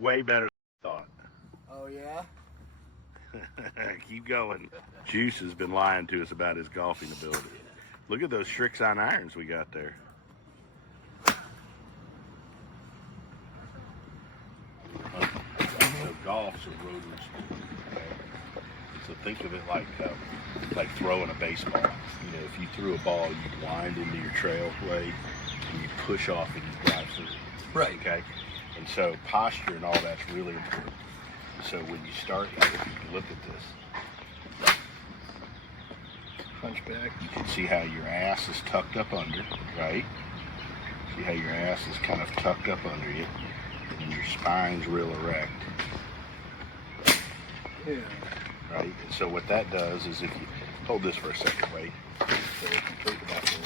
way better than I thought. Oh, yeah? Keep going. Juice has been lying to us about his golfing ability. Look at those Srixon irons we got there. So golf's a rotor sport. So think of it like throwing a baseball. You know, if you threw a ball, you'd wind into your trail blade and you push off and you drive through. Right. Okay. And so posture and all that's really important. So when you start here, if you look at this, hunchback, you can see how your ass is tucked up under, right? See how your ass is kind of tucked up under you, and your spine's real erect. Yeah. Right? And so what that does is if you hold this for a second, wait. So if you think about this,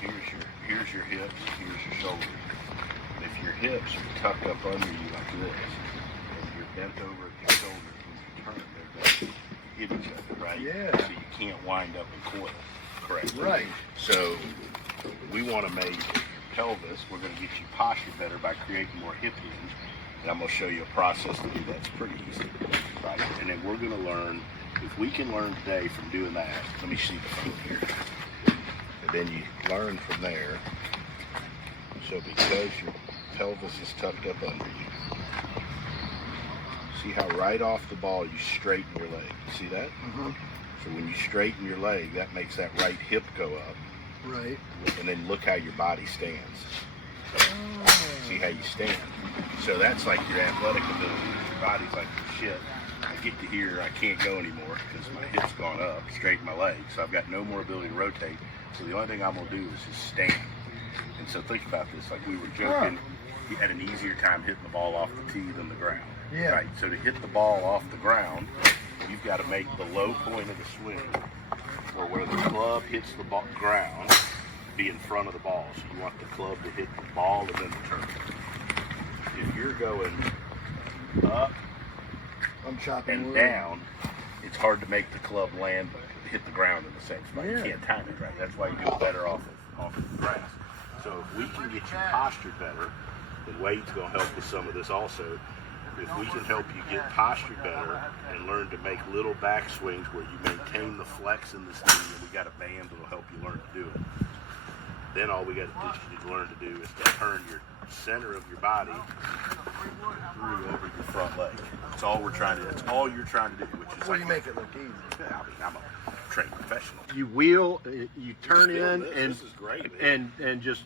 here's your hips, here's your shoulders. And if your hips are tucked up under you like this, and you're bent over at your shoulders, when you turn, they're going to hit each other, right? Yeah. So you can't wind up and coil correctly. Right. So we want to make your pelvis, we're going to get you posture better by creating more hip hinge. And I'm going to show you a process to do that. It's pretty easy. Right? And then we're going to learn, if we can learn today from doing that, let me see the phone here. And then you learn from there. So because your pelvis is tucked up under you, see how right off the ball you straighten your leg. See that? Mm-hmm. So when you straighten your leg, that makes that right hip go up. Right. And then look how your body stands. See how you stand. So that's like your athletic ability. Your body's like, shit, I get to here, I can't go anymore because my hip's gone up, straighten my legs. So I've got no more ability to rotate. So the only thing I'm going to do is just stand. And so think about this, like we were joking, you had an easier time hitting the ball off the tee than the ground. Yeah. Right? So to hit the ball off the ground, you've got to make the low point of the swing, or where the club hits the ground, be in front of the ball. So you want the club to hit the ball and then the turn. If you're going up I'm chopping and wood. down, it's hard to make the club land, hit the ground in the same spot. Yeah. You can't time it right. That's why you do it better off of the grass. So if we can get you postured better, and Wade's going to help with some of this also, if we can help you get postured better and learn to make little back swings where you maintain the flex in this knee, and we got a band that'll help you learn to do it. Then all we got to teach you to learn to do is to turn your center of your body through over your front leg. That's all we're trying to do. That's all you're trying to do, which is Well, like, you make it look easy. I mean, I'm a trained professional. You wheel, you turn Just in, doing this. and This is great, man. and just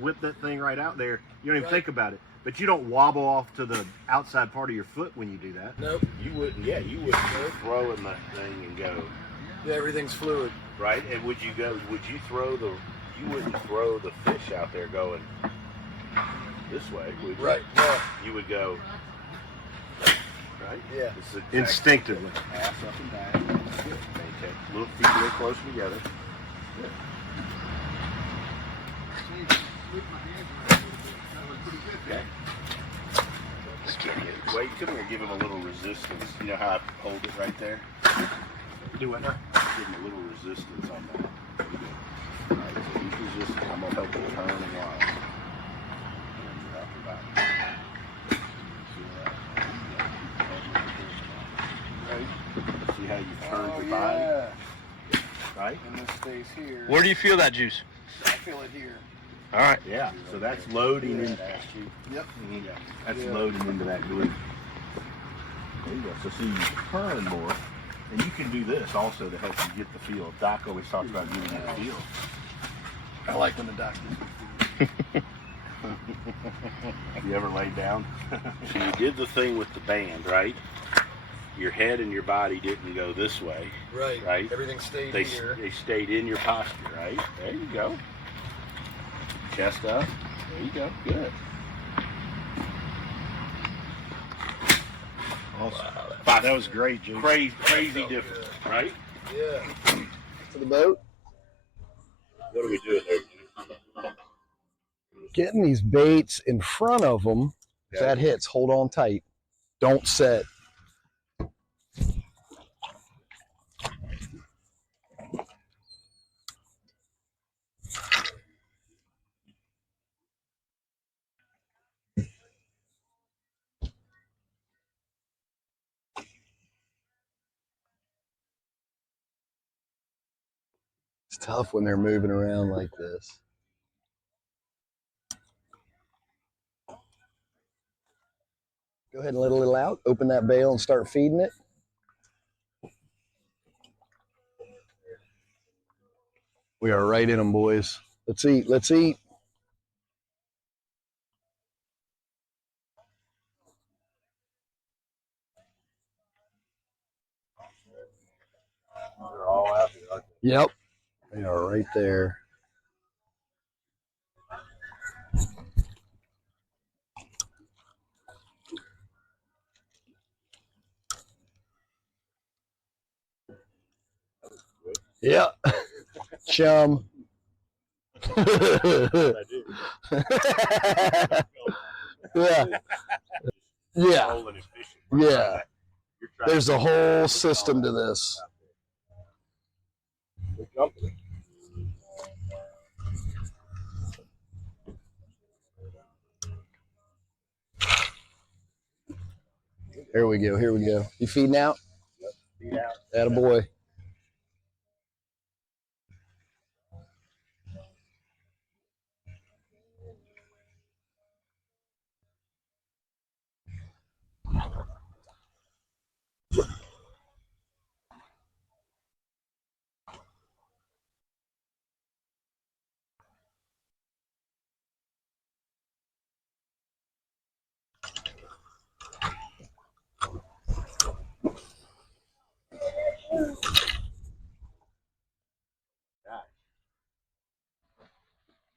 whip that thing right out there. You don't even Right. think about it. But you don't wobble off to the outside part of your foot when you do that. Nope. You wouldn't go throwing that thing and go, Yeah, everything's fluid. right? And would you throw you wouldn't throw the fish out there going this way, would you? Right. Yeah. You would go, right? Yeah. It's the exact Instinctively. ass up and back. Maintain. Little feet real close together. Good. Okay. Wait, come here, give him a little resistance. You know how I hold it right there? Do what now? Give him a little resistance on that. All right, so he's resisting. I'm going to help him turn and line. Right? See how you turn your body? Right? And this stays here. Where do you feel that juice? I feel it here. All right. Yeah, so that's loading in. Yep. Yeah, that's loading into that glute. There you go. So see, you turn more, and you can do this also to help you get the feel. Doc always talks about getting that feel. I like when the doctors. Have you ever laid down? So you did the thing with the band, right? Your head and your body didn't go this way. Right. Right. Everything stayed They here. stayed in your posture, right? There you go. Chest up. There you go. Good. Awesome. Wow, that was great, Juice. Crazy difference, right? Yeah. To the boat. What are we doing there? Getting these baits in front of them. If that hits, hold on tight. Don't set. It's tough when they're moving around like this. Go ahead and let a little out. Open that bail and start feeding it. We are right in them, boys. Let's eat. Let's eat. They're all out here, aren't they? Yep. They are right there. Yeah. Chum. I do. Yeah. Yeah. Rolling and fishing. Yeah. You're trying There's a whole system to this. They're jumping. Here we go. Here we go. You feeding out? Feed out. Attaboy.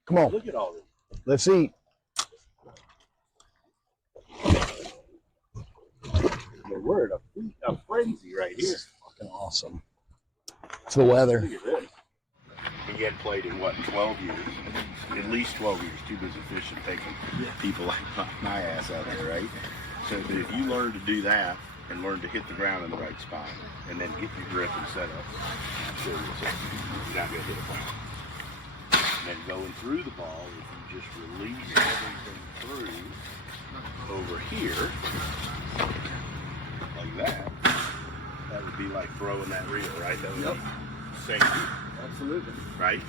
Come on. Look at all this. Let's eat. We're in a frenzy right here. Fucking awesome. It's the weather. Look at this. He had played in what, 12 years? At least 12 years. Too busy fishing, taking people like my ass out there, right? So if you learn to do that and learn to hit the ground in the right spot and then get your grip and set up, you're not going to hit a ball. And then going through the ball, if you just release everything through over here, like that, that would be like throwing that reel, right? That would be same. Absolutely. Right?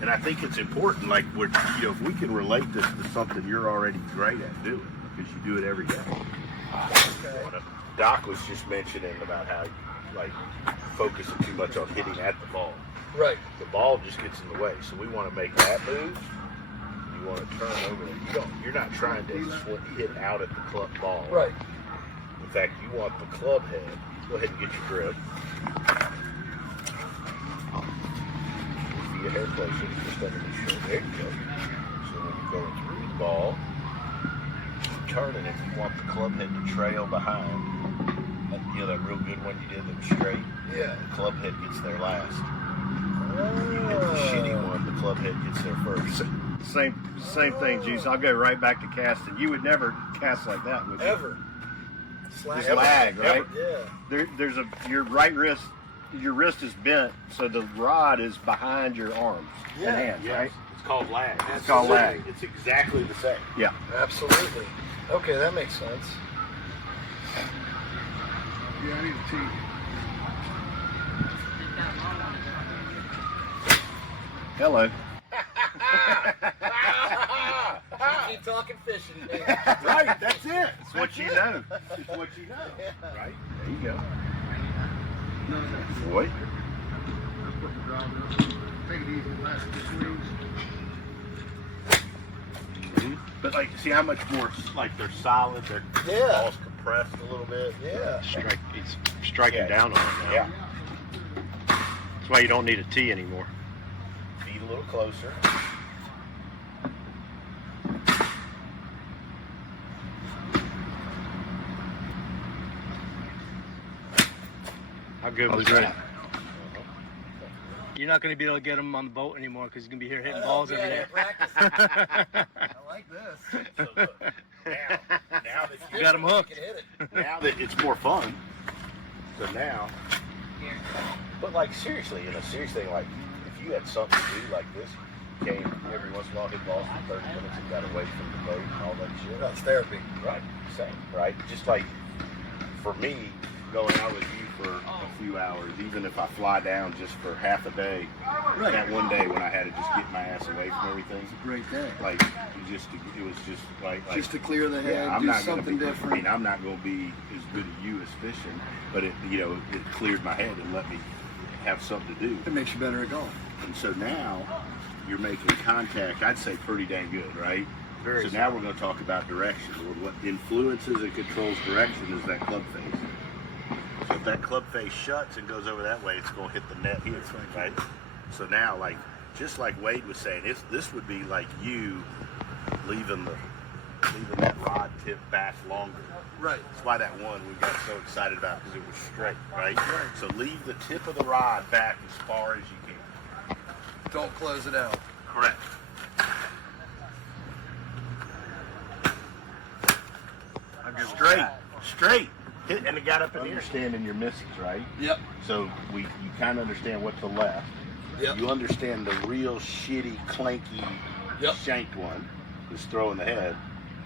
And I think it's important, like, we're, you know, if we can relate this to something you're already great at doing, because you do it every day. Okay. Doc was just mentioning about how you, like, focusing too much on hitting at the ball. Right. The ball just gets in the way, so we want to make that move. You want to turn over. You're not trying to hit out at the club ball. Right. In fact, you want the club head. Go ahead and get your grip. Your hair closer, just under the shirt. There you go. So when you're going through the ball, keep turning. If you want the club head to trail behind, you know that real good one you did that was straight? Yeah. The club head gets there last. You hit the shitty one, the club head gets there first. Same thing, Juice. I'll go right back to casting. You would never cast like that, would you? Ever. Just lag, right? Yeah. There's your right wrist. Your wrist is bent, so the rod is behind your arms and hands, Yes. right? It's called lag. It's called lag. It's exactly the same. Yeah. Absolutely. Okay, that makes sense. Yeah, I need a tea. Hello. Keep talking fishing. Right, that's it. It's what you know. It's what you know. Right? There you go. No, that's Boy. put the draw down. Take it easy, last 2 swings. But like, see how much more like they're solid. Their ball's compressed a little bit. Yeah. He's striking down on it now. Yeah. That's why you don't need a tee anymore. Feet a little closer. How good was that? You're not going to be able to get him on the boat anymore because he's going to be here hitting balls every day. I like this. So look, now that You got him hooked. now that it's more fun, so now. But like seriously, serious thing, like if you had something to do like this, you came every once in a while, hit balls for 30 minutes and got away from the boat and all that shit. That's therapy. Right, same, right? Just like for me, going out with you for a few hours, even if I fly down just for half a day. Right. That one day when I had to just get my ass away from everything. It's a great day. Like, it was just like Just to clear the head, I'm do not something gonna be, different. I mean, I'm not going to be as good as you as fishing, but it cleared my head and let me have something to do. It makes you better at golf. And so now you're making contact, I'd say pretty dang good, right? Very so now we're going to talk about direction. Well, what influences and controls direction is that club face. So if that club face shuts and goes over that way, it's going to hit the net here, right? So now, like, just like Wade was saying, this would be like you leaving that rod tip back longer. Right. That's why that one we got so excited about, because it was straight, right? So leave the tip of the rod back as far as you can. Don't close it out. Correct. Straight. Hit, and it got up in here standing your misses, right? Yep. So you kind of understand what's the left. Yep. You understand the real shitty, clanky, shanked one is throwing the head.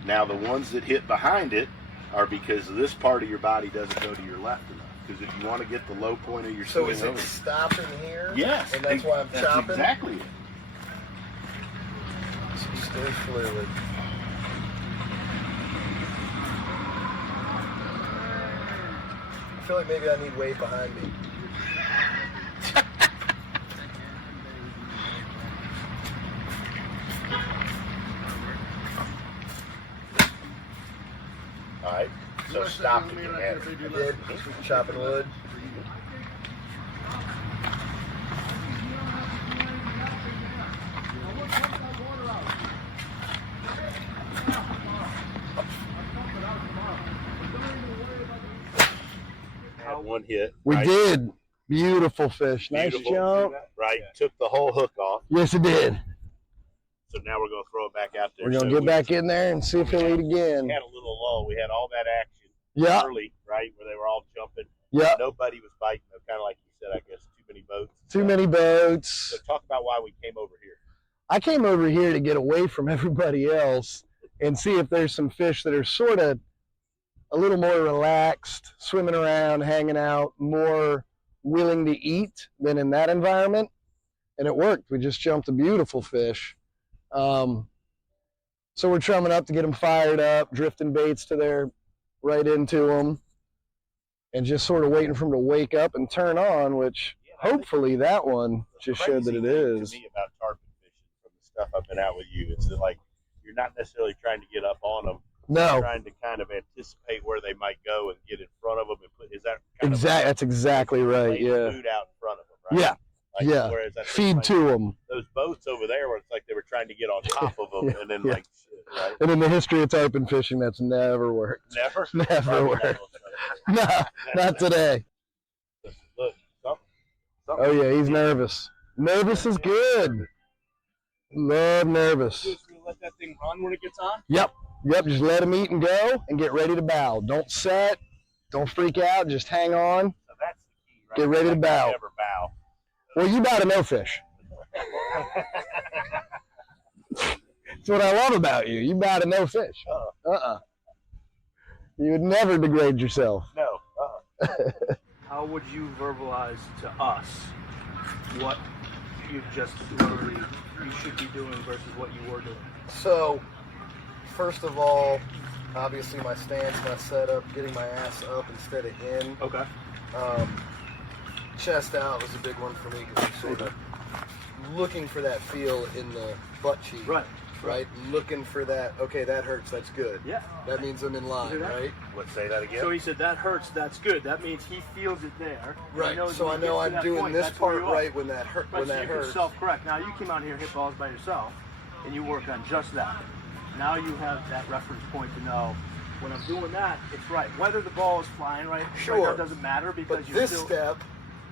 Now the ones that hit behind it are because this part of your body doesn't go to your left enough. Because if you want to get the low point of your So swing is it over, stopping here? yes, And that's why I'm that's chopping? exactly it. Stay fluid. I feel like maybe I need Wade behind me. All right. So stop to get at it. I did. Chopping wood. Had one hit. We right? did. Beautiful fish. Nice Beautiful. jump. Right. Took the whole hook off. Yes, it did. So now we're going to throw it back out there. We're going to So get back in there and see if he'll eat we again. had a little lull. We had all that action Yeah. early, right, where they were all jumping. Yeah. Nobody was biting, kind of like you said, I guess, too many boats. Too many boats. So talk about why we came over here. I came over here to get away from everybody else and see if there's some fish that are sort of a little more relaxed, swimming around, hanging out, more willing to eat than in that environment. And it worked. We just jumped a beautiful fish. So we're trumming up to get them fired up, drifting baits to there, right into them, and just sort of waiting for them to wake up and turn on, which hopefully that one just showed that it is. To me about tarpon fishing, from the stuff I've been out with you, it's that, like, you're not necessarily trying to get up on them. No. You're trying to kind of anticipate where they might go and get in front of them and put. Is that kind That's exactly right. Yeah. Food out in front of them, right? Yeah. Like, Yeah. Whereas I think, Feed like, to them. those boats over there, where it's like they were trying to get on top of them, and then like shit, right? And in the history of tarpon fishing, that's never worked. Never, Never worked. No, not today. Look, something. Oh yeah, he's nervous. Nervous is good. Love nervous. Just gonna let that thing run when it gets on. Yep. Just let him eat and go, and get ready to bow. Don't set. Don't freak out. Just hang on. So that's the key, right? Get ready to Like, bow. Never bow. Well, you bow to no fish. That's what I love about you. You bow to no fish. You would never degrade yourself. No. How would you verbalize to us what you just learned you should be doing versus what you were doing? So, first of all, obviously my stance, my setup, getting my ass up instead of in. Okay. Chest out was a big one for me because I'm sort of looking for that feel in the butt cheek. Right? Looking for that, okay, that hurts, that's good. Yeah. That means I'm in line, right? Let's say that again. So he said that hurts, that's good. That means he feels it there. Right. So I know I'm doing this part right when that hurts. Right, so you can self-correct. Now you came out here and hit balls by yourself, and you work on just that. Now you have that reference point to know when I'm doing that, it's right. Whether the ball is flying right, Sure. right now doesn't matter because But you're this still, step,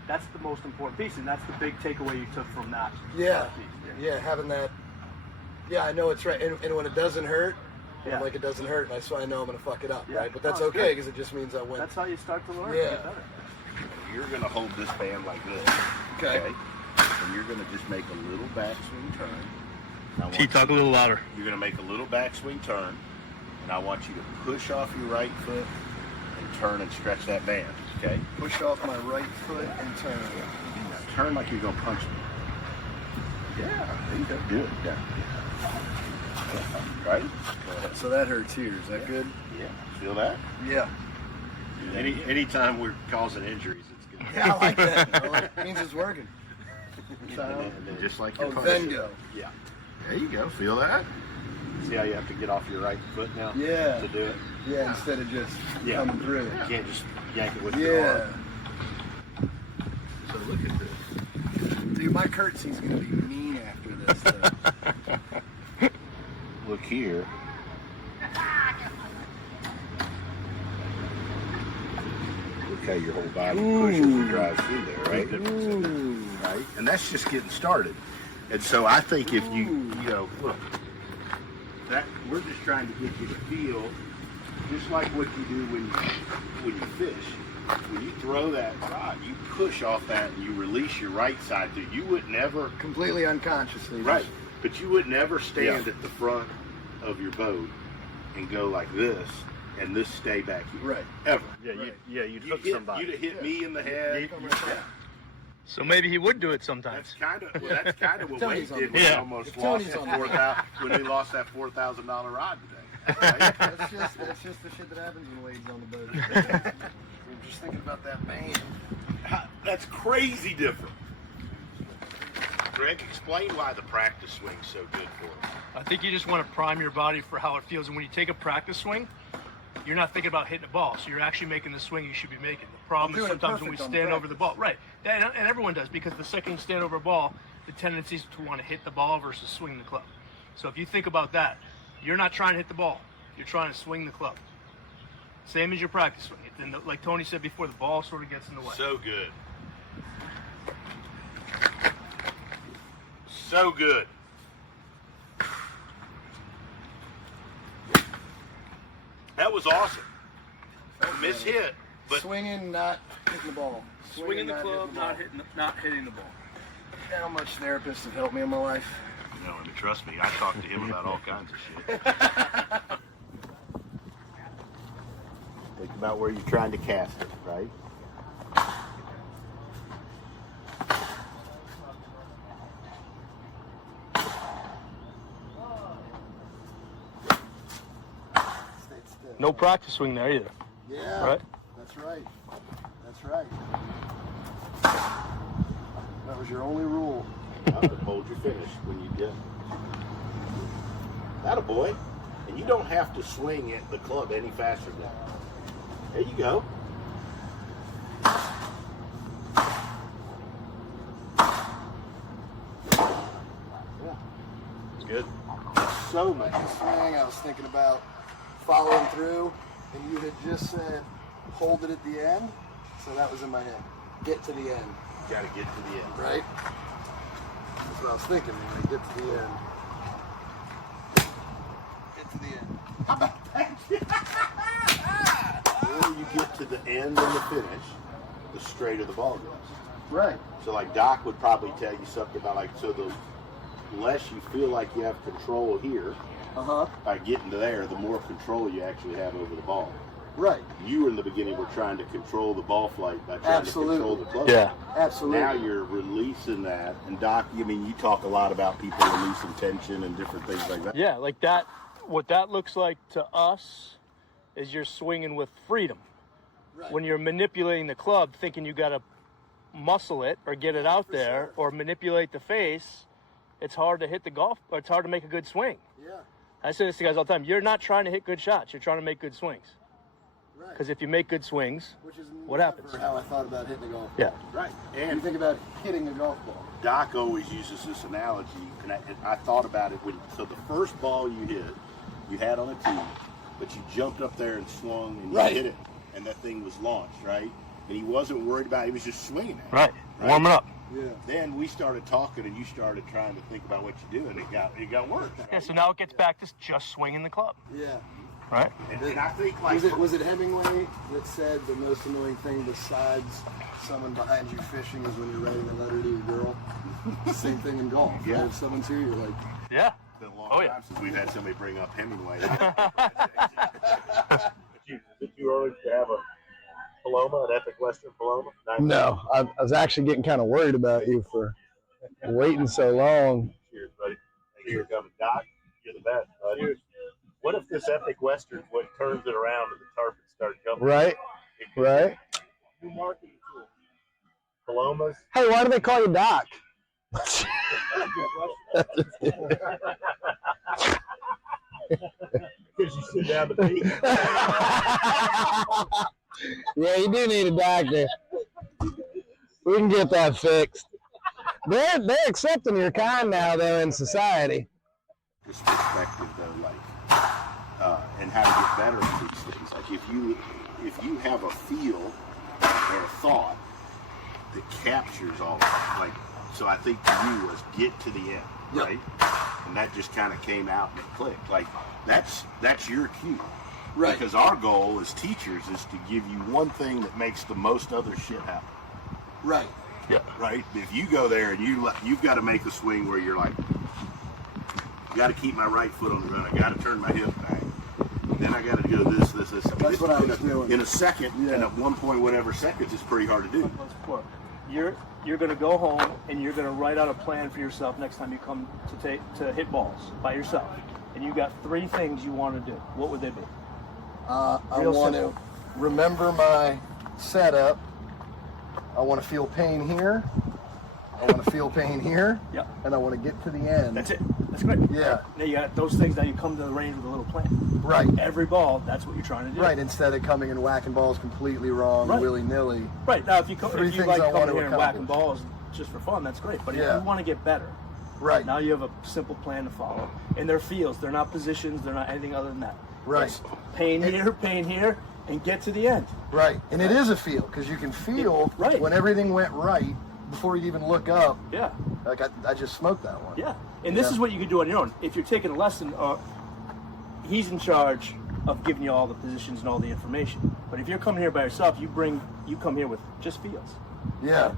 that's the most important piece, and that's the big takeaway you took from that. yeah, piece. yeah, having that. Yeah, I know it's right, and when it doesn't hurt, Yeah. I'm like it doesn't hurt, and so I know I'm gonna fuck it up, Yeah. right? But that's Oh, okay good. because it just means I went. That's how you start to learn. Yeah. To get better. You're going to hold this band like this. Okay. And you're going to just make a little backswing turn. Now, Can you talk a little louder? You're going to make a little backswing turn, and I want you to push off your right foot and turn and stretch that band. Okay. Push off my right foot and turn. Turn like you're gonna punch me. Yeah. There you go. Good. Yeah. Right. So that hurts here. Is that good? Yeah. Feel that? Yeah. Anytime we're causing injuries, it's good. Yeah, I like that. It means it's working. And then just like Oh, your then go. Yeah. There you go. Feel that? See how you have to get off your right foot now? Yeah. To do it? Yeah, instead of just coming through. You can't just yank it with your arm. So look at this. Dude, my curtsy's gonna be mean after this. Look here. Look how your whole body pushes and drives through there, right? Right? And that's just getting started. And so I think if you look, that we're just trying to get you to feel just like what you do when you fish. When you throw that rod, you push off that and you release your right side through. You would never Completely unconsciously. Right. But you would never stand at the front of your boat and go like this and this stay back here. Right. Ever. Yeah, you'd hook You'd somebody. hit me in the head. So maybe he would do it sometimes. That's kind of what Tony's Wade did on when he Yeah. almost If lost Tony's that on when he lost that $4,000 rod today. Right? That's just the shit that happens when Wade's on the boat. I'm just thinking about that man. That's crazy different. Greg, explain why the practice swing's so good for us. I think you just want to prime your body for how it feels. And when you take a practice swing, you're not thinking about hitting a ball. So you're actually making the swing you should be making. The problem is doing it sometimes when we perfect on stand over practice. the ball. Right. And everyone does, because the second you stand over a ball, the tendency is to want to hit the ball versus swing the club. So if you think about that, you're not trying to hit the ball. You're trying to swing the club. Same as your practice swing. And like Tony said before, the ball sort of gets in the way. So good. So good. That was awesome. Miss hit, but Swinging, not hitting the ball. Swinging the not club, hitting the ball. not hitting the ball. You know how much therapists have helped me in my life? no, I mean, trust me, I talked to him about all kinds of shit. Think about where you're trying to cast it, right? No practice swing there either. Yeah. Right? That's right. That's right. That was your only rule. Hold your finish when you get. That a boy. And you don't have to swing at the club any faster than that. There you go. It's good. So much swing. I was thinking about following through, and you had just said hold it at the end, so that was in my head. Get to the end. Got to get to the end. Right? That's what I was thinking. When I get to the end. Get to the end. How about that? The more you get to the end and the finish, the straighter the ball goes. Right. So like Doc would probably tell you something about like, so the less you feel like you have control here, by getting to there, the more control you actually have over the ball. Right. You in the beginning were trying to control the ball flight by trying to control the club. Yeah. Absolutely. Now you're releasing that. And Doc, I mean, you talk a lot about people releasing tension and different things like that. Yeah, like that. What that looks like to us is you're swinging with freedom. Right. When you're manipulating the club, thinking you got to muscle it or get it out there or manipulate the face, it's hard to hit the golf, or it's hard to make a good swing. Yeah. I say this to guys all the time. You're not trying to hit good shots. You're trying to make good swings. Right. Because if you make good swings, Which is what happens? never how I thought about hitting a golf ball. yeah. Right. You And think about hitting a golf ball. Doc always uses this analogy, and I thought about it so the first ball you hit, you had on a tee, but you jumped up there and swung and you Right. hit it, and that thing was launched, right? And he wasn't worried about it, he was just swinging it. Right. Warming up. Yeah. Then we started talking, and you started trying to think about what you do, and it got worse. Right? Yeah, so now it gets back to just swinging the club. Yeah. Right? And I think like Was it Hemingway that said the most annoying thing besides someone behind you fishing is when you're writing a letter to your girl? Same thing in golf. Yeah. Right? If someone's here, you're like, Yeah. It's been a long Oh, yeah. time since we've had somebody bring up Hemingway. But you always have Paloma, an epic Western Paloma? No, I was actually getting kind of worried about you for waiting so long. Cheers, buddy. Thanks for coming, Doc. You're the best, buddy. What if this epic Western what turns it around and the tarpons start jumping? Right, right. New marketing tool. Palomas. Hey, why do they call you Doc? Because you sit down to pee. Yeah, you do need a doctor. We can get that fixed. They're accepting your kind now, though, in society. This perspective, though, like, and how to get better at these things. Like, if you have a feel or a thought that captures all of it, like, so I think to you was get to the end, right? And that just kind of came out and it clicked. Like, that's your cue. Right. Because our goal as teachers is to give you one thing that makes the most other shit happen. Right. Yeah. Right? If you go there and you've got to make a swing where you're like, I got to keep my right foot on the ground. I got to turn my hip back. Then I got to do this. That's what I was doing. In a second, and at 1.whatever seconds, it's pretty hard to do. You're going to go home and you're going to write out a plan for yourself next time you come to hit balls by yourself. And you got 3 things you want to do. What would they be? I want to remember my setup. I want to feel pain here. I want to feel pain here. Yep. And I want to get to the end. That's it. That's great. Yeah. Now you got those things. Now you come to the range with a little plan. Right. Every ball, that's what you're trying to do. Right. Instead of coming and whacking balls completely wrong, Right. willy-nilly. Right. Now, if you Three things like I want coming to here and whacking accomplish. balls just for fun, that's great. But if Yeah. you want to get better, Right. now you have a simple plan to follow. And they're feels. They're not positions. They're not anything other than that. Right. It's pain here, and get to the end. Right. And it is a feel because you can feel Right. when everything went right before you even look up. Yeah. Like I just smoked that one. Yeah. And this Yeah. is what you can do on your own. If you're taking a lesson, he's in charge of giving you all the positions and all the information. But if you're coming here by yourself, you come here with just feels. Yeah.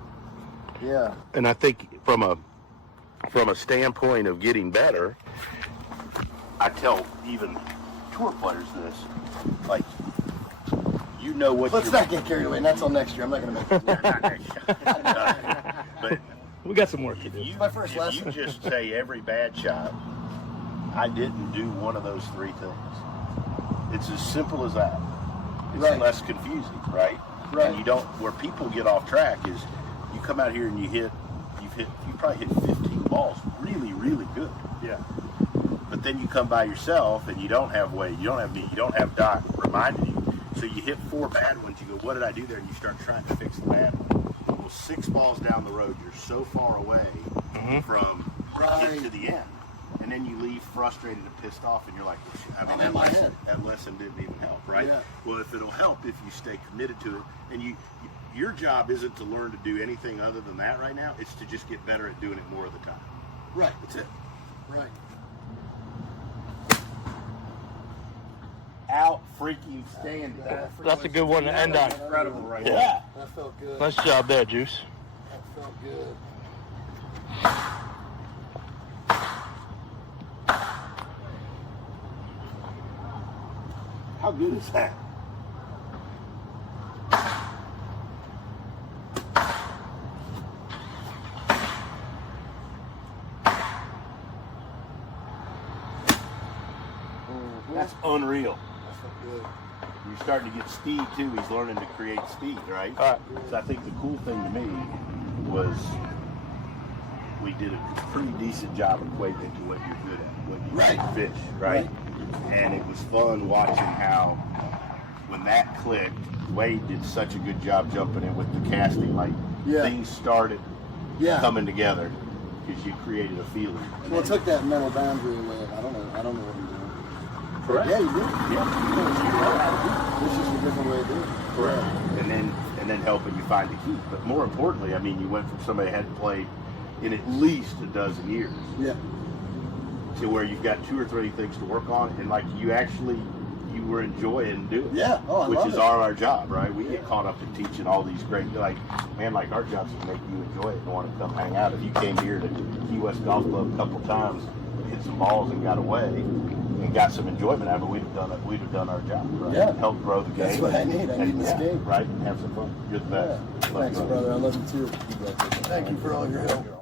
Yeah. And I think from a standpoint of getting better, I tell even tour players this, like, you know what Let's you're- not get carried away. Not till next year. I'm not going to make it. But We got some work to do. My first if lesson. you just say every bad shot, I didn't do one of those 3 things. It's as simple as that. It's Right. less confusing, right? Right. And you don't, where people get off track is you come out here and you probably hit 15 balls really, really good. Yeah. But then you come by yourself and you don't have Wade, you don't have me, you don't have Doc reminding you. So you hit 4 bad ones, you go, what did I do there? And you start trying to fix the bad one. Well, 6 balls down the road, you're so far away from getting to the end. And then you leave frustrated and pissed off and you're like, well, shit, I mean, that lesson didn't even help, right? Yeah. Well, if it'll help if you stay committed to it, and your job isn't to learn to do anything other than that right now, it's to just get better at doing it more of the time. Right. That's it. Right. Out freaking standing. That's a good one to end on. Incredible, right? Yeah. That felt good. Nice job there, Juice. That felt good. How good is that? That's unreal. That felt good. You're starting to get speed too. He's learning to create speed, right? So I think the cool thing to me was we did a pretty decent job equating it to what you're good at, what you can fish, right? And it was fun watching how when that clicked, Wade did such a good job jumping in with the casting, like things started coming together because you created a feeling. Well, it took that mental boundary away. I don't know what you're doing. Correct. Yeah, you did. Yeah. It's just a different way to do it. Correct. And then helping you find the key. But more importantly, I mean, you went from somebody that hadn't played in at least a dozen years Yeah. to where you've got 2 or 3 things to work on, and like you were enjoying doing it. Yeah. Oh, I which love is it. our job, right? We get caught up in teaching all these great, like, man, like our job's to make you enjoy it and want to come hang out. If you came here to Key West Golf Club a couple times, hit some balls and got away, and got some enjoyment out of it, we'd have done our job. Right? Yeah. Help grow the game. That's what I need. I need an escape. Right, and have some fun. You're the best. Yeah. Thanks, brother. I love you too. Thank you for all your help.